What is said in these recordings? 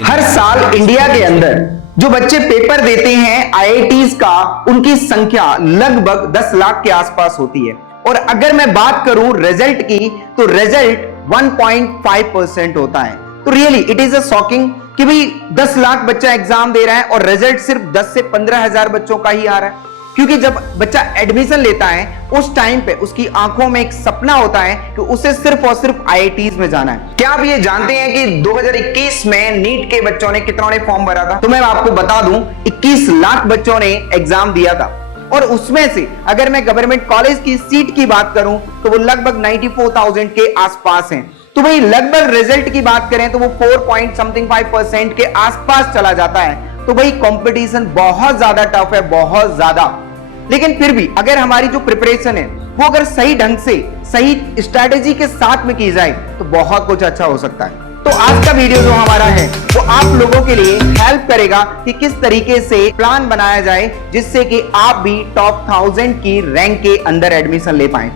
हर साल इंडिया के अंदर जो बच्चे पेपर देते हैं आईआईटीज का, उनकी संख्या लगभग 10 लाख के आसपास होती है। और अगर मैं बात करूं रिजल्ट की, तो रिजल्ट 1.5% होता है। तो really it is a shocking कि भाई 10 लाख बच्चा एग्जाम दे रहा है और रिजल्ट सिर्फ 10 से 15 हजार बच्चों का ही आ रहा है। क्योंकि जब बच्चा एडमिशन लेता है उस टाइम पे उसकी आंखों में एक सपना होता है कि उसे सिर्फ और सिर्फ आईआईटीज में जाना है। क्या आप ये जानते हैं कि 2021 में नीट के बच्चों ने कितनों ने फॉर्म भरा था? तो मैं आपको बता दूं, 21 लाख बच्चों ने एग्जाम दिया था। और उसमें से अगर मैं गवर्नमेंट कॉलेज की सीट की बात करूं तो वो लगभग 94,000 के आसपास हैं। तो भाई लगभग रिजल्ट की बात करें तो वो 4.5% के आसपास चला जाता है। तो भाई कंपटीशन बहुत ज्यादा टफ है, बहुत ज्यादा। लेकिन फिर भी अगर हमारी जो प्रिपरेशन है वो अगर सही ढंग से, सही स्ट्रैटेजी के साथ में की जाए तो बहुत कुछ अच्छा हो सकता है। तो आज का वीडियो जो हमारा है वो आप लोगों के लिए हेल्प करेगा कि किस तरीके से प्लान बनाया जाए जिससे कि आप भी टॉप 1000 की रैंक के अंदर एडमिशन ले पाएं।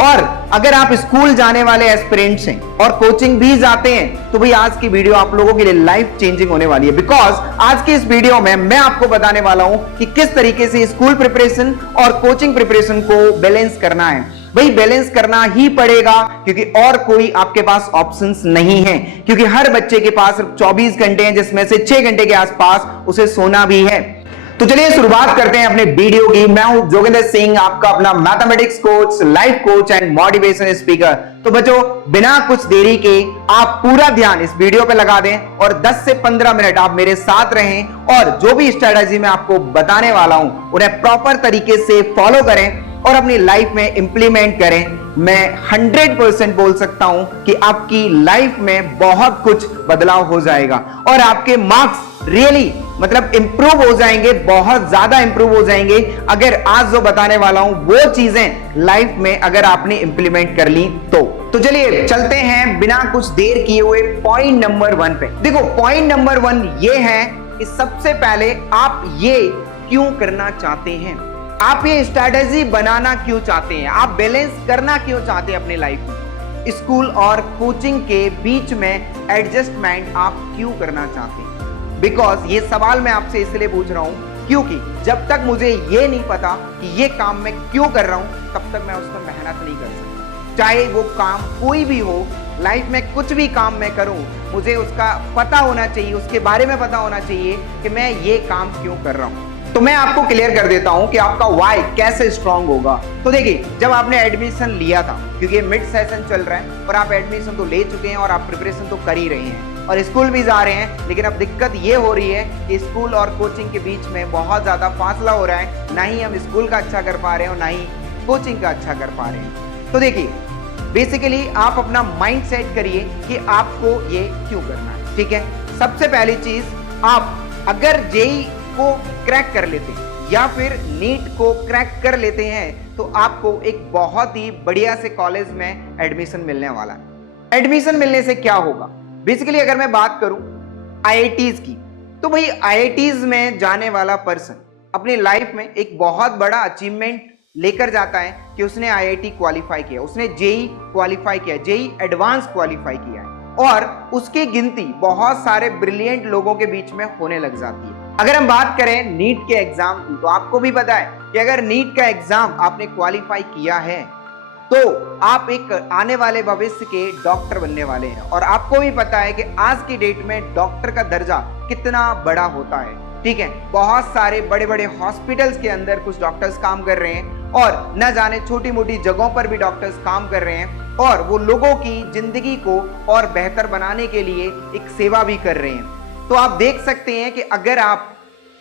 और अगर आप स्कूल जाने वाले एस्पिरेंट्स हैं और कोचिंग भी जाते हैं तो भाई आज की वीडियो आप लोगों के लिए लाइफ चेंजिंग होने वाली है। बिकॉज आज के इस वीडियो में मैं आपको बताने वाला हूं कि किस तरीके से स्कूल प्रिपरेशन और कोचिंग प्रिपरेशन को बैलेंस करना है। भाई बैलेंस करना ही पड़ेगा क्योंकि और कोई आपके पास ऑप्शंस नहीं है। क्योंकि हर बच्चे के पास सिर्फ 24 घंटे हैं, जिसमें से 6 घंटे के आसपास उसे सोना भी है। तो चलिए शुरुआत करते हैं अपने वीडियो की। मैं हूं जोगिंदर सिंह, आपका अपना mathematics coach, life coach and motivation speaker. तो बच्चों, बिना कुछ देरी के आप पूरा ध्यान इस वीडियो पे लगा दें और 10 से 15 मिनट आप मेरे साथ रहें और जो भी स्ट्रेटजी मैं आपको बताने वाला हूं उन्हें प्रॉपर तरीके से फॉलो करें और अपनी लाइफ में इंप्लीमेंट करें। मैं 100% बोल सकता हूं कि आपकी लाइफ में बहुत कुछ बदलाव हो जाएगा और आपके मार्क्स रियली मतलब इंप्रूव हो जाएंगे, बहुत ज्यादा इंप्रूव हो जाएंगे अगर आज जो बताने वाला हूं वो चीजें लाइफ में अगर आपने इंप्लीमेंट कर ली तो चलिए चलते हैं बिना कुछ देर किए हुए पॉइंट नंबर 1 पे। देखो पॉइंट नंबर 1 ये है कि सबसे पहले आप ये क्यों करना चाहते हैं, आप ये स्ट्रैटेजी बनाना क्यों चाहते हैं, आप बैलेंस करना क्यों चाहते हैं अपनी लाइफ में। स्कूल और कोचिंग के बीच में एडजस्टमेंट आप क्यों करना चाहते हैं? बिकॉज ये सवाल मैं आपसे इसलिए पूछ रहा हूं क्योंकि जब तक मुझे ये नहीं पता कि ये काम मैं क्यों कर रहा हूं तब तक मैं उस पर मेहनत नहीं कर सकता। चाहे वो काम कोई भी हो, लाइफ में कुछ भी काम मैं करूं, मुझे उसका पता होना चाहिए, उसके बारे में पता होना चाहिए कि मैं ये काम क्यों कर रहा हूं। तो मैं आपको क्लियर कर देता हूं कि आपका वाई कैसे स्ट्रांग होगा। तो देखिए, जब आपने एडमिशन लिया था, क्योंकि मिड सेशन चल रहा है और आप एडमिशन तो ले चुके हैं और आप प्रिपरेशन तो कर ही रहे हैं और स्कूल भी जा रहे हैं, लेकिन अब दिक्कत ये हो रही है कि स्कूल और कोचिंग के बीच में बहुत ज्यादा फासला हो रहा है। ना ही हम स्कूल का अच्छा कर पा रहे हैं और ना ही कोचिंग का अच्छा कर पा रहे हैं। तो देखिए, बेसिकली आप अपना माइंड सेट करिए कि आपको ये क्यों करना है। ठीक है, सबसे पहली चीज, आप अगर जेईई को क्रैक कर लेते हैं या फिर नीट को क्रैक कर लेते हैं तो आपको एक बहुत ही बढ़िया से कॉलेज में एडमिशन मिलने वाला है। एडमिशन मिलने से क्या होगा? बेसिकली अगर मैं बात करूं आईआईटीज की, तो भाई आईआईटीज में जाने वाला पर्सन अपनी लाइफ में एक बहुत बड़ा अचीवमेंट लेकर जाता है कि उसने आईआईटी क्वालिफाई किया, उसने जेईई क्वालिफाई किया, जेईई एडवांस क्वालिफाई किया है और उसकी गिनती बहुत सारे ब्रिलियंट लोगों के बीच में होने लग जाती है। अगर हम बात करें नीट के एग्जाम की, तो आपको भी पता है कि अगर नीट का एग्जाम आपने क्वालिफाई किया है तो आप एक आने वाले भविष्य के डॉक्टर बनने वाले हैं। और आपको भी पता है कि आज की डेट में डॉक्टर का दर्जा कितना बड़ा होता है। ठीक है, बहुत सारे बड़े बड़े हॉस्पिटल्स के अंदर कुछ डॉक्टर्स काम कर रहे हैं और न जाने छोटी मोटी जगहों पर भी डॉक्टर्स काम कर रहे हैं और वो लोगों की जिंदगी को और बेहतर बनाने के लिए एक सेवा भी कर रहे हैं। तो आप देख सकते हैं कि अगर आप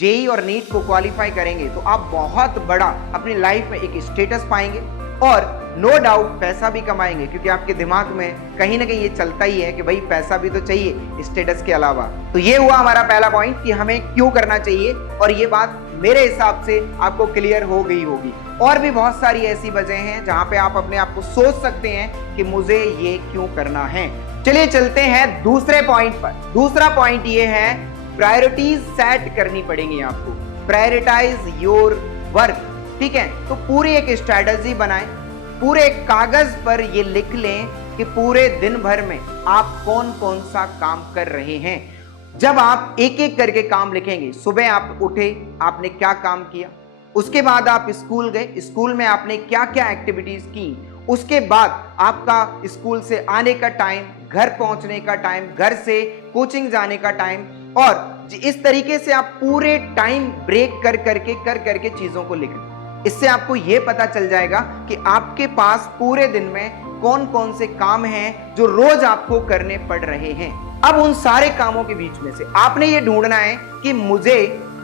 जेईई और नीट को क्वालिफाई करेंगे तो आप बहुत बड़ा अपनी लाइफ में एक स्टेटस पाएंगे और नो डाउट पैसा भी कमाएंगे, क्योंकि आपके दिमाग में कहीं ना कहीं ये चलता ही है कि भाई पैसा भी तो चाहिए स्टेटस के अलावा। तो ये हुआ हमारा पहला पॉइंट कि हमें क्यों करना चाहिए, और ये बात मेरे हिसाब से आपको क्लियर हो गई होगी। और भी बहुत सारी ऐसी वजह हैं जहां पे आप अपने आप को सोच सकते हैं कि मुझे ये क्यों करना है। चलिए चलते हैं दूसरे पॉइंट पर। दूसरा पॉइंट ये है, प्रायोरिटीज सेट करनी पड़ेंगी आपको। Prioritize your work. ठीक है, तो पूरी एक स्ट्रैटेजी बनाएं, पूरे एक कागज पर ये लिख लें कि पूरे दिन भर में आप कौन कौन सा काम कर रहे हैं। जब आप एक एक करके काम लिखेंगे, सुबह आप उठे, आपने क्या काम किया, उसके बाद आप स्कूल गए, स्कूल में आपने क्या क्या एक्टिविटीज की, उसके बाद आपका स्कूल से आने का टाइम, घर पहुंचने का टाइम, घर से कोचिंग जाने का टाइम, और इस तरीके से आप पूरे टाइम ब्रेक कर करके चीजों को लिखें। इससे आपको यह पता चल जाएगा कि आपके पास पूरे दिन में कौन कौन से काम हैं जो रोज आपको करने पड़ रहे हैं। अब उन सारे कामों के बीच में से आपने ये ढूंढना है कि मुझे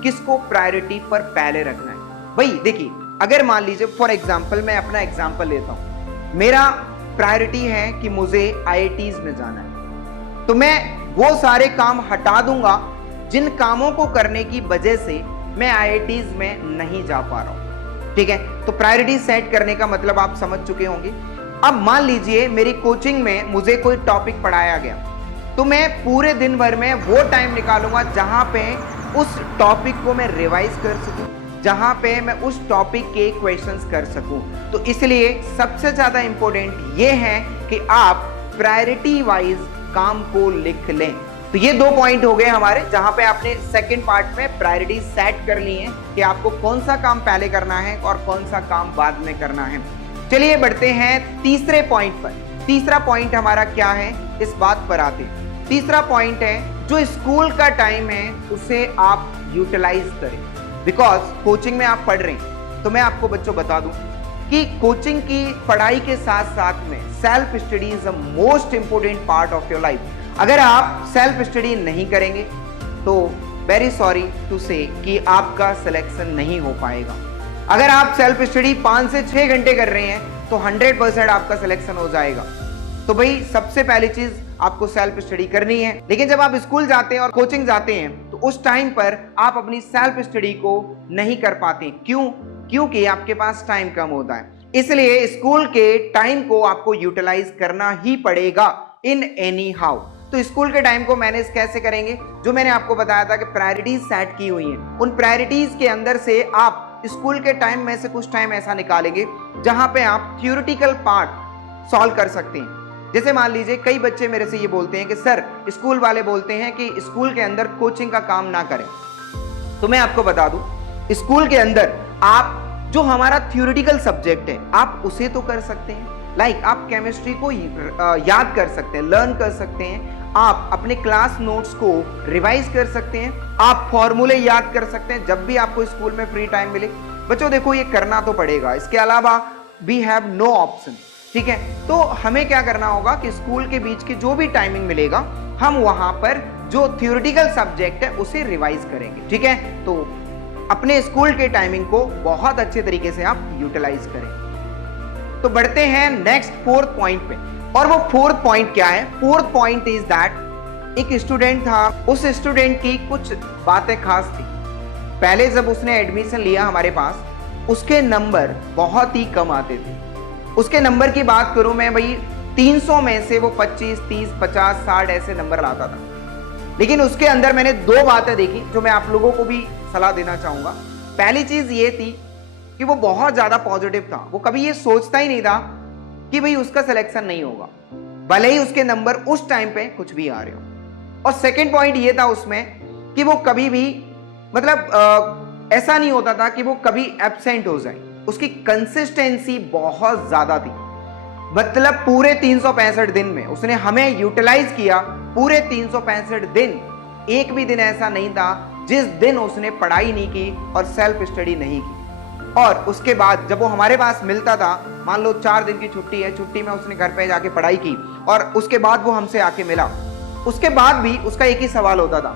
किसको प्रायोरिटी पर पहले रखना है। भाई देखिए, अगर मान लीजिए फॉर एग्जांपल, मैं अपना एग्जांपल लेता हूं, मेरा प्रायोरिटी है कि मुझे आईआईटीज में जाना है, तो मैं वो सारे काम हटा दूंगा जिन कामों को करने की वजह से मैं आईआईटीज में नहीं जा पा रहा हूं। ठीक है, तो प्रायोरिटी सेट करने का मतलब आप समझ चुके होंगे। अब मान लीजिए मेरी कोचिंग में मुझे कोई टॉपिक पढ़ाया गया, तो मैं पूरे दिन भर में वो टाइम निकालूंगा जहां पे उस टॉपिक को मैं रिवाइज कर सकूं, जहां पे मैं उस टॉपिक के क्वेश्चंस कर सकूं। तो इसलिए सबसे ज्यादा इंपॉर्टेंट ये है कि आप प्रायोरिटी वाइज काम को लिख लें। तो ये 2 पॉइंट हो गए हमारे, जहां पे आपने सेकंड पार्ट में प्रायोरिटी सेट कर ली है कि आपको कौन सा काम पहले करना है और कौन सा काम बाद में करना है। चलिए बढ़ते हैं तीसरे पॉइंट पर। तीसरा पॉइंट हमारा क्या है, इस बात पर आते हैं। तीसरा पॉइंट है, जो स्कूल का टाइम है उसे आप यूटिलाइज करें। बिकॉज कोचिंग में आप पढ़ रहे हैं, तो मैं आपको बच्चों बता दूं कि कोचिंग की पढ़ाई के साथ साथ में self study is the most important part of your life. अगर आप सेल्फ स्टडी नहीं करेंगे तो वेरी सॉरी टू से कि आपका सिलेक्शन नहीं हो पाएगा। अगर आप सेल्फ स्टडी 5 से 6 घंटे कर रहे हैं तो 100% आपका सिलेक्शन हो जाएगा। तो भाई सबसे पहली चीज आपको सेल्फ स्टडी करनी है। लेकिन जब आप स्कूल जाते हैं और कोचिंग जाते हैं तो उस टाइम पर आप अपनी सेल्फ स्टडी को नहीं कर पाते। क्यों? क्योंकि आपके पास टाइम कम होता है। इसलिए स्कूल के टाइम को आपको यूटिलाइज करना ही पड़ेगा इन एनी हाउ। तो स्कूल के टाइम को मैनेज कैसे करेंगे? जो मैंने आपको बताया था कि प्रायोरिटीज सेट की हुई हैं, उन प्रायोरिटीज के अंदर से आप स्कूल के टाइम में से कुछ टाइम ऐसा निकालेंगे जहां पे आप थ्योरेटिकल पार्ट सॉल्व कर सकते हैं। जैसे मान लीजिए कई बच्चे मेरे से ये बोलते हैं कि सर स्कूल वाले बोलते हैं कि स्कूल के अंदर कोचिंग का काम ना करें। तो मैं आपको बता दूं, स्कूल के अंदर आप जो हमारा थ्योरेटिकल सब्जेक्ट है आप उसे तो कर सकते हैं। लाइक आप केमिस्ट्री को याद कर सकते हैं, लर्न कर सकते हैं, आप अपने क्लास नोट्स को रिवाइज कर सकते हैं, आप फॉर्मूले याद कर सकते हैं जब भी आपको स्कूल में फ्री टाइम मिले। बच्चों देखो ये करना तो पड़ेगा, इसके अलावा वी हैव नो ऑप्शन। ठीक है, तो हमें क्या करना होगा कि स्कूल के बीच की जो भी टाइमिंग मिलेगा हम वहां पर जो थ्योरेटिकल सब्जेक्ट है उसे रिवाइज करेंगे। ठीक है, तो अपने स्कूल के टाइमिंग को बहुत अच्छे तरीके से आप यूटिलाइज करें। तो बढ़ते हैं नेक्स्ट 4th पॉइंट पे, और वो 4th पॉइंट क्या है? 4th पॉइंट इज दैट एक स्टूडेंट था, उस स्टूडेंट की कुछ बातें खास थी। पहले जब उसने एडमिशन लिया हमारे पास, उसके नंबर बहुत ही कम आते थे। उसके नंबर की बात करूं मैं भाई, 300 में से वो 25, 30, 50, 60 ऐसे नंबर लाता था। लेकिन उसके अंदर मैंने 2 बातें देखी जो मैं आप लोगों को भी सलाह देना चाहूंगा। पहली चीज ये थी कि वो बहुत ज्यादा पॉजिटिव था। वो कभी ये सोचता ही नहीं था कि भाई उसका सिलेक्शन नहीं होगा, भले ही उसके नंबर उस टाइम पे कुछ भी आ रहे हो। और सेकंड पॉइंट ये था उसमें कि वो कभी भी मतलब ऐसा नहीं होता था कि वो कभी एब्सेंट हो जाए। उसकी कंसिस्टेंसी बहुत ज्यादा थी। मतलब पूरे 365 दिन में उसने हमें यूटिलाइज किया। पूरे 365 दिन एक भी दिन ऐसा नहीं था जिस दिन उसने पढ़ाई नहीं की और सेल्फ स्टडी नहीं की। और उसके बाद जब वो हमारे पास मिलता था, मान लो 4 दिन की छुट्टी है, छुट्टी में उसने घर पे जाके पढ़ाई की और उसके बाद वो हमसे आके मिला। उसके बाद भी उसका एक ही सवाल होता था,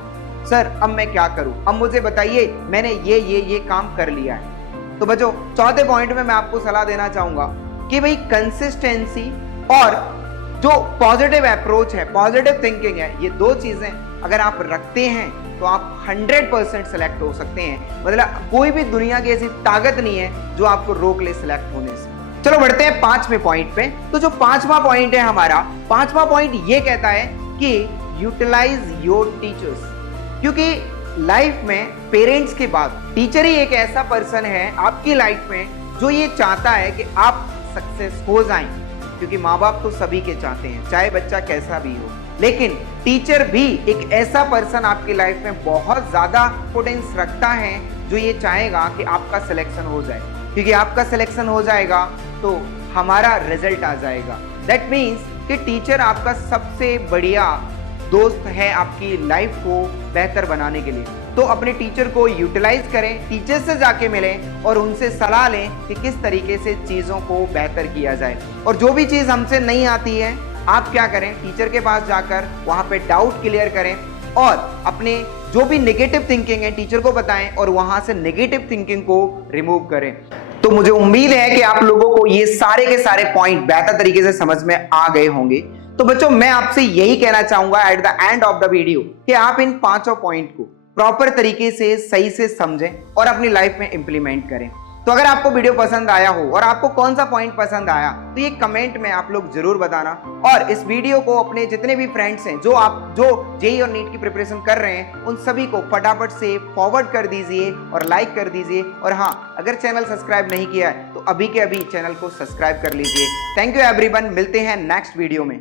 सर अब मैं क्या करूं, अब मुझे बताइए, मैंने ये काम कर लिया है। तो बच्चों 4th पॉइंट में मैं आपको सलाह देना चाहूंगा कि भाई कंसिस्टेंसी और जो पॉजिटिव अप्रोच है, पॉजिटिव थिंकिंग है, ये 2 चीजें अगर आप रखते हैं तो आप 100% सिलेक्ट हो सकते हैं। मतलब कोई भी दुनिया की ऐसी ताकत नहीं है जो आपको रोक ले सिलेक्ट होने से। चलो बढ़ते हैं 5वें पॉइंट पे। तो जो 5वां पॉइंट है हमारा, 5वां पॉइंट ये कहता है कि यूटिलाइज योर टीचर्स। क्योंकि लाइफ में पेरेंट्स के बाद टीचर ही एक ऐसा पर्सन है आपकी लाइफ में जो ये चाहता है कि आप सक्सेस हो जाएं। क्योंकि माँ बाप तो सभी के चाहते हैं, चाहे बच्चा कैसा भी हो। लेकिन टीचर भी एक ऐसा पर्सन आपकी लाइफ में बहुत ज्यादा इंपोर्टेंस रखता है जो ये चाहेगा कि आपका सिलेक्शन हो जाए, क्योंकि आपका सिलेक्शन हो जाएगा तो हमारा रिजल्ट आ जाएगा। दैट मीन्स कि टीचर आपका सबसे बढ़िया दोस्त है आपकी लाइफ को बेहतर बनाने के लिए। तो अपने टीचर को यूटिलाइज करें, टीचर से जाके मिलें और उनसे सलाह लें कि किस तरीके से चीज़ों को बेहतर किया जाए। और जो भी चीज़ हमसे नहीं आती है, आप क्या करें, टीचर के पास जाकर वहाँ पे डाउट क्लियर करें और अपने जो भी नेगेटिव थिंकिंग है टीचर को बताएं और वहाँ से नेगेटिव थिंकिंग को रिमूव करें। तो मुझे उम्मीद है कि आप लोगों को ये सारे के सारे पॉइंट बेहतर तरीके से समझ में आ गए होंगे। तो बच्चों, मैं आपसे यही कहना चाहूंगा at the end of the video कि आप इन पांचों पॉइंट को प्रॉपर तरीके से सही से समझें और अपनी लाइफ में इंप्लीमेंट करें। तो अगर आपको वीडियो पसंद आया हो और आपको कौन सा पॉइंट पसंद आया तो ये कमेंट में आप लोग जरूर बताना। और इस वीडियो को अपने जितने भी फ्रेंड्स हैं जो जेईई और नीट की प्रिपरेशन कर रहे हैं उन सभी को फटाफट से फॉरवर्ड कर दीजिए और लाइक कर दीजिए। और हाँ, अगर चैनल सब्सक्राइब नहीं किया है तो अभी के अभी चैनल को सब्सक्राइब कर लीजिए। थैंक यू एवरीवन, मिलते हैं नेक्स्ट वीडियो में।